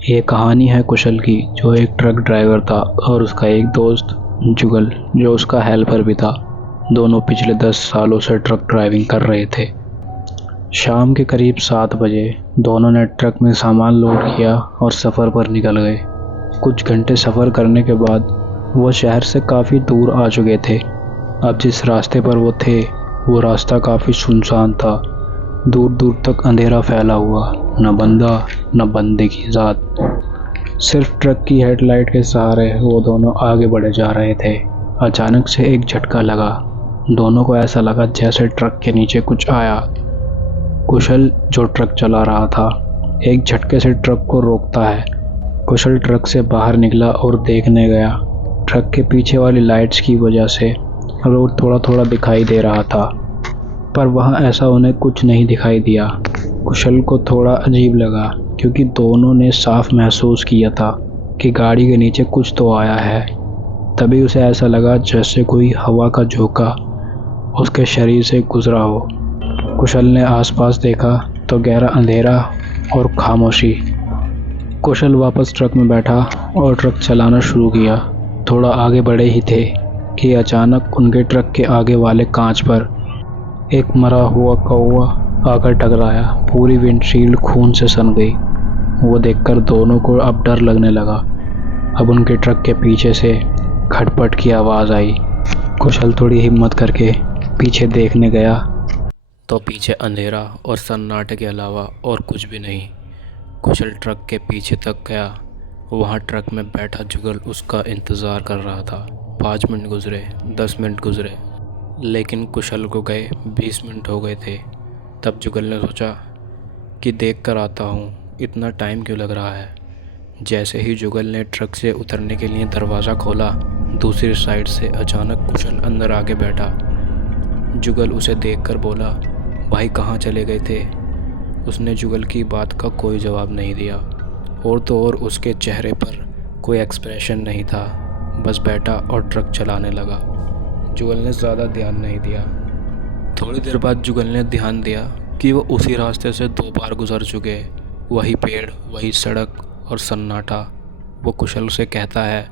ये कहानी है कुशल की, जो एक ट्रक ड्राइवर था और उसका एक दोस्त जुगल, जो उसका हेल्पर भी था। दोनों पिछले 10 सालों से ट्रक ड्राइविंग कर रहे थे। शाम के करीब 7 बजे दोनों ने ट्रक में सामान लोड किया और सफ़र पर निकल गए। कुछ घंटे सफ़र करने के बाद वो शहर से काफ़ी दूर आ चुके थे। अब जिस रास्ते पर वो थे, वो रास्ता काफ़ी सुनसान था। दूर दूर तक अंधेरा फैला हुआ, न बंदा न बंदे की ज़ात। सिर्फ ट्रक की हेडलाइट के सहारे वो दोनों आगे बढ़े जा रहे थे। अचानक से एक झटका लगा। दोनों को ऐसा लगा जैसे ट्रक के नीचे कुछ आया। कुशल, जो ट्रक चला रहा था, एक झटके से ट्रक को रोकता है। कुशल ट्रक से बाहर निकला और देखने गया। ट्रक के पीछे वाली लाइट्स की वजह से रोड थोड़ा थोड़ा दिखाई दे रहा था, पर वहाँ ऐसा उन्हें कुछ नहीं दिखाई दिया। कुशल को थोड़ा अजीब लगा, क्योंकि दोनों ने साफ महसूस किया था कि गाड़ी के नीचे कुछ तो आया है। तभी उसे ऐसा लगा जैसे कोई हवा का झोंका उसके शरीर से गुजरा हो। कुशल ने आसपास देखा तो गहरा अंधेरा और खामोशी। कुशल वापस ट्रक में बैठा और ट्रक चलाना शुरू किया। थोड़ा आगे बढ़े ही थे कि अचानक उनके ट्रक के आगे वाले कांच पर एक मरा हुआ कौवा आकर टकराया। पूरी विंडशील्ड खून से सन गई। वो देखकर दोनों को अब डर लगने लगा। अब उनके ट्रक के पीछे से खटपट की आवाज़ आई। कुशल थोड़ी हिम्मत करके पीछे देखने गया तो पीछे अंधेरा और सन्नाटे के अलावा और कुछ भी नहीं। कुशल ट्रक के पीछे तक गया। वहाँ ट्रक में बैठा जुगल उसका इंतज़ार कर रहा था। 5 मिनट गुजरे, 10 मिनट गुजरे, लेकिन कुशल को गए 20 मिनट हो गए थे। तब जुगल ने सोचा कि देख कर आता हूँ, इतना टाइम क्यों लग रहा है। जैसे ही जुगल ने ट्रक से उतरने के लिए दरवाज़ा खोला, दूसरी साइड से अचानक कुशल अंदर आके बैठा। जुगल उसे देखकर बोला, भाई कहाँ चले गए थे। उसने जुगल की बात का कोई जवाब नहीं दिया। और तो और उसके चेहरे पर कोई एक्सप्रेशन नहीं था, बस बैठा और ट्रक चलाने लगा। जुगल ने ज़्यादा ध्यान नहीं दिया। थोड़ी देर बाद जुगल ने ध्यान दिया कि वो उसी रास्ते से 2 बार गुजर चुके। वही पेड़, वही सड़क और सन्नाटा। वो कुशल से कहता है,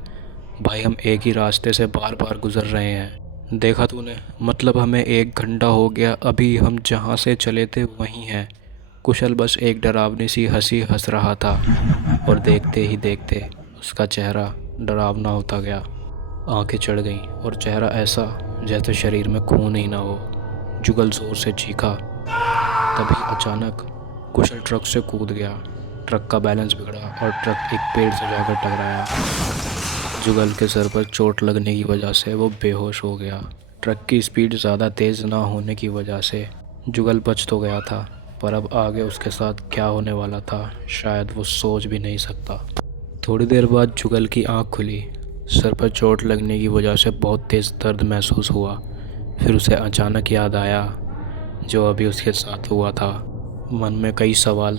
भाई हम एक ही रास्ते से बार बार गुजर रहे हैं। देखा तूने, मतलब हमें 1 घंटा हो गया, अभी हम जहाँ से चले थे वहीं हैं। कुशल बस एक डरावनी सी हंसी हंस रहा था और देखते ही देखते उसका चेहरा डरावना होता गया। आंखें चढ़ गईं और चेहरा ऐसा जैसे शरीर में खून ही ना हो। जुगल ज़ोर से चीखा। तभी अचानक कुशल ट्रक से कूद गया। ट्रक का बैलेंस बिगड़ा और ट्रक एक पेड़ से जाकर टकराया। जुगल के सर पर चोट लगने की वजह से वो बेहोश हो गया। ट्रक की स्पीड ज़्यादा तेज़ ना होने की वजह से जुगल बच तो गया था, पर अब आगे उसके साथ क्या होने वाला था शायद वो सोच भी नहीं सकता। थोड़ी देर बाद जुगल की आंख खुली। सर पर चोट लगने की वजह से बहुत तेज़ दर्द महसूस हुआ। फिर उसे अचानक याद आया जो अभी उसके साथ हुआ था। मन में कई सवाल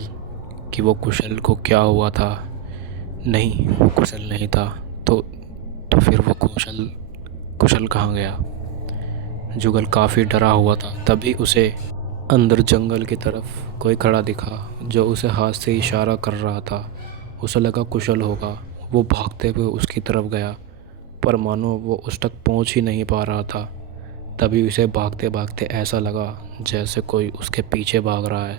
कि वो कुशल को क्या हुआ था। नहीं, वो कुशल नहीं था। तो फिर वो कुशल कहाँ गया। जुगल काफ़ी डरा हुआ था। तभी उसे अंदर जंगल की तरफ कोई खड़ा दिखा, जो उसे हाथ से इशारा कर रहा था। उसे लगा कुशल होगा। वो भागते हुए उसकी तरफ गया, पर मानो वो उस तक पहुंच ही नहीं पा रहा था। तभी उसे भागते भागते ऐसा लगा जैसे कोई उसके पीछे भाग रहा है।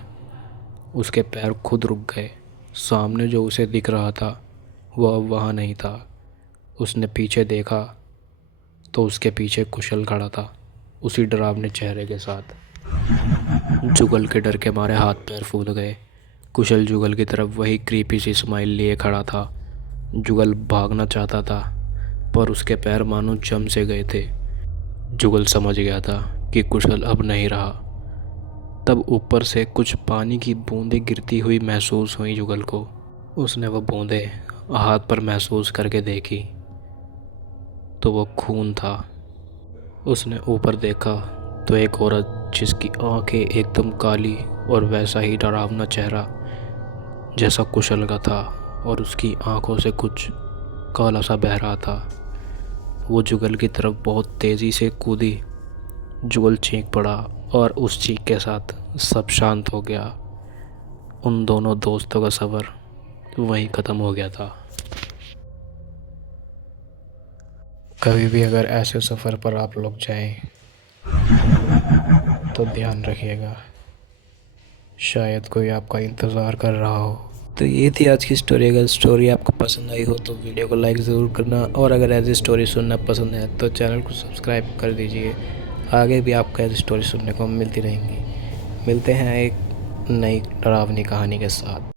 उसके पैर खुद रुक गए। सामने जो उसे दिख रहा था वो अब वहाँ नहीं था। उसने पीछे देखा तो उसके पीछे कुशल खड़ा था, उसी डरावने चेहरे के साथ। जुगल के डर के मारे हाथ पैर फूल गए। कुशल जुगल की तरफ वही क्रीपी सी स्माइल लिए खड़ा था। जुगल भागना चाहता था, पर उसके पैर मानो जम से गए थे। जुगल समझ गया था कि कुशल अब नहीं रहा। तब ऊपर से कुछ पानी की बूंदें गिरती हुई महसूस हुई जुगल को। उसने वो बूंदें हाथ पर महसूस करके देखी तो वो खून था। उसने ऊपर देखा तो एक औरत जिसकी आंखें एकदम काली और वैसा ही डरावना चेहरा जैसा कुशल का था, और उसकी आंखों से कुछ काला सा बह रहा था। वो जुगल की तरफ बहुत तेज़ी से कूदी। जुगल चीख पड़ा और उस चीख के साथ सब शांत हो गया। उन दोनों दोस्तों का सफ़र वहीं ख़त्म हो गया था। कभी भी अगर ऐसे सफ़र पर आप लोग जाएं तो ध्यान रखिएगा, शायद कोई आपका इंतज़ार कर रहा हो। तो ये थी आज की स्टोरी। अगर स्टोरी आपको पसंद आई हो तो वीडियो को लाइक ज़रूर करना, और अगर ऐसी स्टोरी सुनना पसंद है तो चैनल को सब्सक्राइब कर दीजिए। आगे भी आपको ऐसी स्टोरी सुनने को मिलती रहेंगी। मिलते हैं एक नई डरावनी कहानी के साथ।